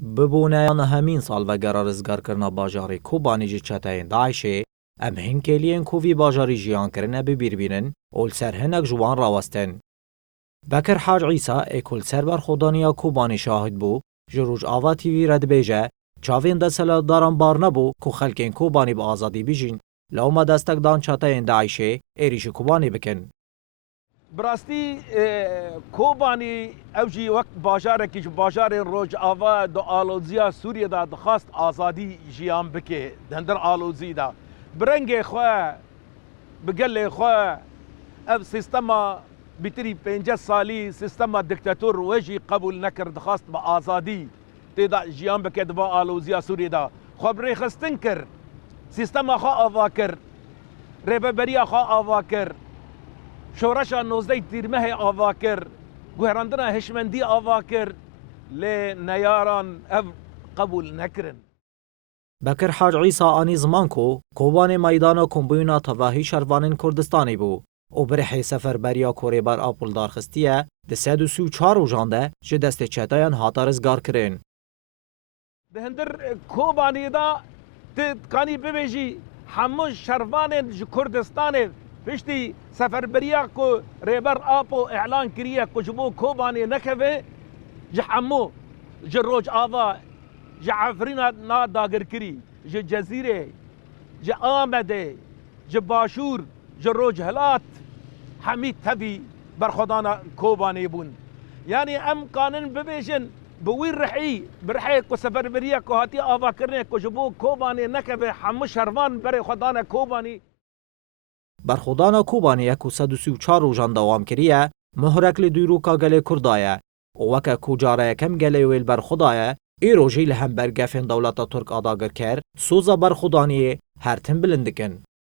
ببوونیان همین سال و گرارزگار کرنا باجاری کوبانی جی چتاین داعشه ام هنکلین کووی باجاری جیان کرنه ببیر بینن اول سر هنک جوان راوستن. بکر حاج عیسی اکل سربر خودانیا کوبانی شاهد بو جروج آوا تیوی رد بیجه چاوین دسلا داران بار نبو کو خلکین کوبانی با آزادی بیجین لوما دستک دان چتاین داعشه ایریش کوبانی بکن. براستی کوبانی اوجی وقت باجاره که باجار روج آوا دو آلوزیا سوریه دا دخواست آزادی جیان بکه دندر آلوزی دا برنگ خواه بگل خواه اف سیستما بیتری 5 سالی سیستما دکتاتور وجی قبول نکر دخواست با آزادی تیدا جیان بکه دوا آلوزیا سوریه دا خواه بری خستن کر سیستما خواه آوا کر ریببریا خواه آوا کر شورشا 19 تیرمه آوا کر گوهراندنا هشمندی آوا کر لی نیاران اف قبول نکرن. بکر حاج عیسی آنی زمان کو کوبان میدان کمبوینا تواهی شروانین کردستانی بو او برحی سفر بریا کوری بر آپول دارخستیه ده 134 روزانده چه دست چتایان هاتا رزگار کرن. دهندر کوبانی دا تکانی ببیجی همون شروانین جو کردستان پشتی سفر بریا کو ریبر آپو اعلان کریه کجبو کوبانی نکوه جه همو جه روج آوا جه عفرینا نا داگر کری جه جزیره جه آمده جه باشور جه روج هلات حمید تبی برخودانا کوبانی بون یعنی ام قانن ببیجن بویر رحی برحی کو سفر بریا کو هاتی آوا کرنه کجبو کوبانی نکوه همو شروان بر خودانا کوبانی برخودانا کوبانی 134 روزان دوام کریه مهرک لدیروکا گل کردایه وکا کوجاره کم گله ویل برخودایه ای روژی لهم برگفین دولتا ترک آداگر کر سوزا برخودانیه هر تن بلندکن.